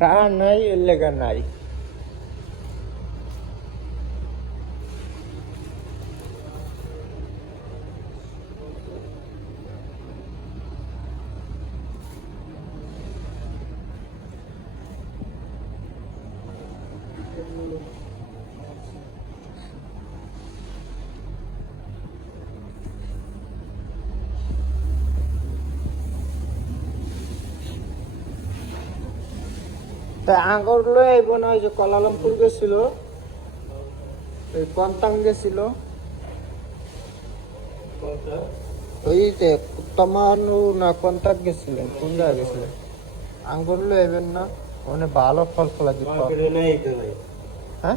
ප්‍රාණයි එල්ල ගන්නයි লেগা নাই তা আগর লই আইব না ওই যে কলালামপুর গেছিল ওই কন্তাং গেছিল। ওই যে তমানু না কন্তাক গেছিলেন কোন জায়গায় গেছিলেন আঙ্গুর লই আইবেন না মানে ভালো ফল ফলা। দিত হ্যাঁ?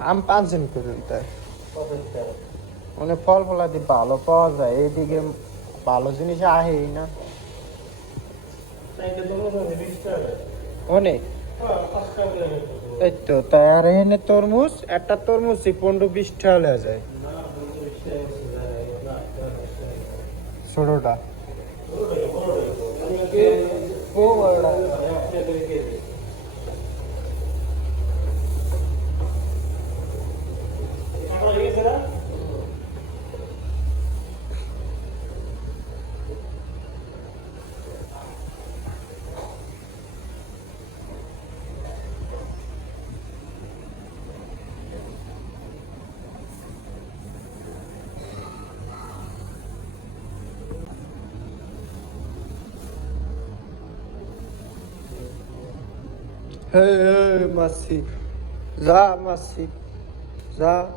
আম পাঁচজন করে তাই? মানে ফল ফলা দি ভালো পাওয়া যায় এইদিকে ভালো জিনিস আহেই না। অনেক। এই তো তার এনে তরমুজ একটা তরমুজ পনেরো বিশ টাকা যায়। ছোটটা Hey, hey, Massi. Zá, Massi. Zá.